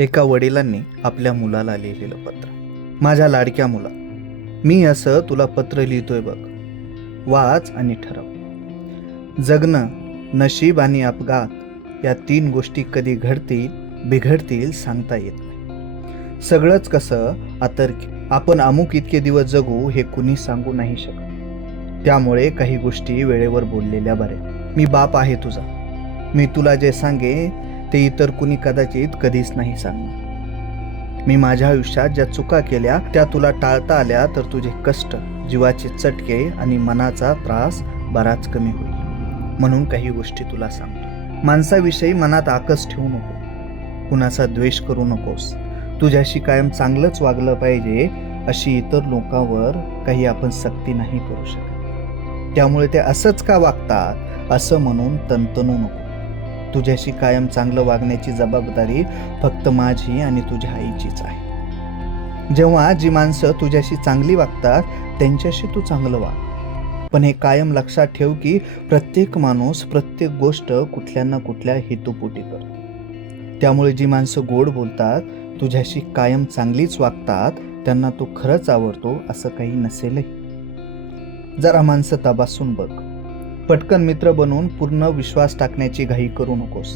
एका वडिलांनी आपल्या मुलाला लिहिलेलं पत्र. माझ्या लाडक्या मुला, मी असं तुला पत्र लिहितोय बघ. वाच आणि ठरव. जगणं, नशीब आणि अपघात या 3 गोष्टी कधी घडतील बिघडतील सांगता येत नाही. सगळंच कसं अतर्क्य. आपण अमुक इतके दिवस जगू हे कुणी सांगू नाही शकत. त्यामुळे काही गोष्टी वेळेवर बोललेल्या बऱ्या. मी बाप आहे तुझा. मी तुला जे सांगे ते इतर कुणी कदाचित कधीच नाही सांगणार. मी माझ्या आयुष्यात ज्या चुका केल्या त्या तुला टाळता आल्या तर तुझे कष्ट, जीवाचे चटके आणि मनाचा त्रास बराच कमी होईल. म्हणून काही गोष्टी तुला सांगतो. माणसाविषयी मनात आकस ठेवू नको. कुणाचा द्वेष करू नकोस. तुझ्याशी कायम चांगलंच वागलं पाहिजे अशी इतर लोकांवर काही आपण सक्ती नाही करू शकत. त्यामुळे ते असंच का वागतात असं म्हणून तणतणू नको. तुझ्याशी कायम चांगलं वागण्याची जबाबदारी फक्त माझी आणि तुझ्या आईचीच आहे. जेव्हा जी माणसं तुझ्याशी चांगली वागतात त्यांच्याशी तू चांगलं वाग. पण हे कायम लक्षात ठेव की प्रत्येक माणूस प्रत्येक गोष्ट कुठल्या ना कुठल्या हेतूपोटी करतो. त्यामुळे जी माणसं गोड बोलतात, तुझ्याशी कायम चांगलीच वागतात, त्यांना तू खरंच आवडतो असं काही नसेलही. जरा माणसं तपासून बघ. पटकन मित्र बनवून पूर्ण विश्वास टाकण्याची घाई करू नकोस.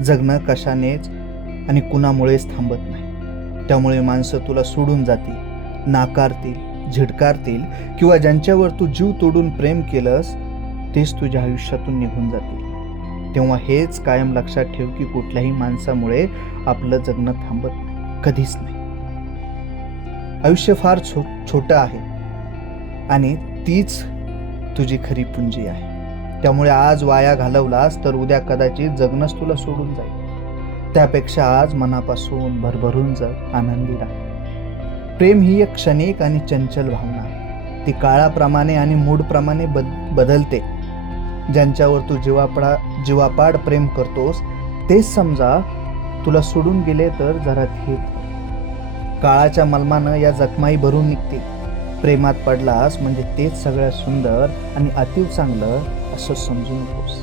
जगणं कशानेच आणि कुणामुळेच थांबत नाही. त्यामुळे माणसं तुला सोडून जातील, नाकारतील, झिडकारतील किंवा ज्यांच्यावर तू जीव तोडून प्रेम केलंस तेच तुझ्या आयुष्यातून निघून जातील. तेव्हा हेच कायम लक्षात ठेव की कुठल्याही माणसामुळे आपलं जगणं थांबत नाही, कधीच नाही. आयुष्य फार छोटं आहे आणि तीच तुझी खरी पुंजी आहे. त्यामुळे आज वाया घालवलास तर उद्या कदाचित जगणंच तुला सोडून जाईल. त्यापेक्षा आज मनापासून भरभरून जग, आनंदी राहा. प्रेम ही एक क्षणिक आणि चंचल भावना आहे. ती काळाप्रमाणे आणि मूडप्रमाणे बदलते. ज्यांच्यावर तू जीवापाड प्रेम करतोस तेच समजा तुला सोडून गेले तर जरा धीर. काळाच्या मलमानं या जखमाई भरून निघतील. प्रेमात पडलास म्हणजे तेच सगळ्यात सुंदर आणि अतिव चांगलं असं समजू नकोस.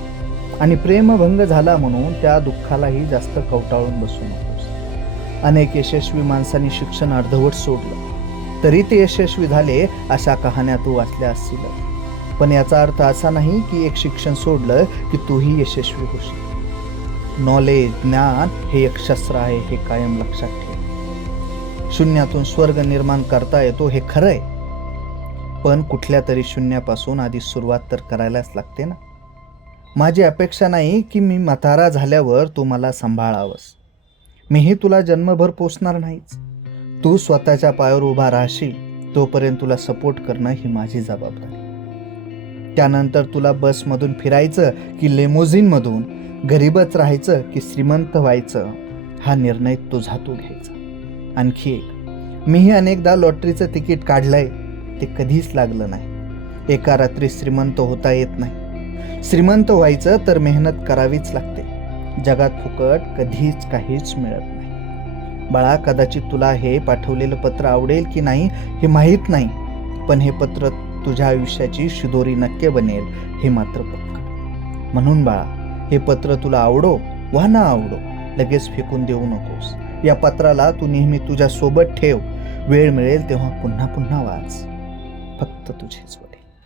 आणि प्रेमभंग झाला म्हणून त्या दुःखालाही जास्त कवटाळून बसू नकोस. अनेक यशस्वी माणसांनी शिक्षण अर्धवट सोडलं तरी ते यशस्वी झाले अशा कहाण्या तू वाचल्या असतील. पण याचा अर्थ असा नाही की एक शिक्षण सोडलं की तूही यशस्वी होशील. नॉलेज, ज्ञान हे एक शस्त्र आहे हे कायम लक्षात ठेव. शून्यातून स्वर्ग निर्माण करता येतो हे खरं आहे, पण कुठल्या तरी शून्यापासून आधी सुरुवात तर करायलाच लागते ना. माझी अपेक्षा नाही की मी म्हातारा झाल्यावर तू मला सांभाळावंस. मीही तुला जन्मभर पोसणार नाहीच. तू स्वतःच्या पायावर उभा राहशील तोपर्यंत तुला सपोर्ट करणं ही माझी जबाबदारी. त्यानंतर तुला बसमधून फिरायचं की लेमोझिनमधून, गरीबच राहायचं की श्रीमंत व्हायचं हा निर्णय तुझा तू घ्यायचा. आणखी एक, मीही अनेकदा लॉटरीचं तिकीट काढलंय, ते कधीच लागलं नाही. एका रात्री श्रीमंत होता येत नाही. श्रीमंत व्हायचं तर मेहनत करावीच लागते. जगात फुकट कधीच काहीच मिळत नाही. बाळा, कदाचित तुला हे पाठवलेलं पत्र आवडेल की नाही हे माहीत नाही, पण हे पत्र तुझ्या आयुष्याची शिदोरी नक्की बनेल हे मात्र पक्का. म्हणून बाळा, हे पत्र तुला आवडो वा ना आवडो लगेच फेकून देऊ नकोस. या पत्राला तू नेहमी तुझ्या सोबत ठेव. वेळ मिळेल तेव्हा पुन्हा पुन्हा वाच. फक्त तुझेच.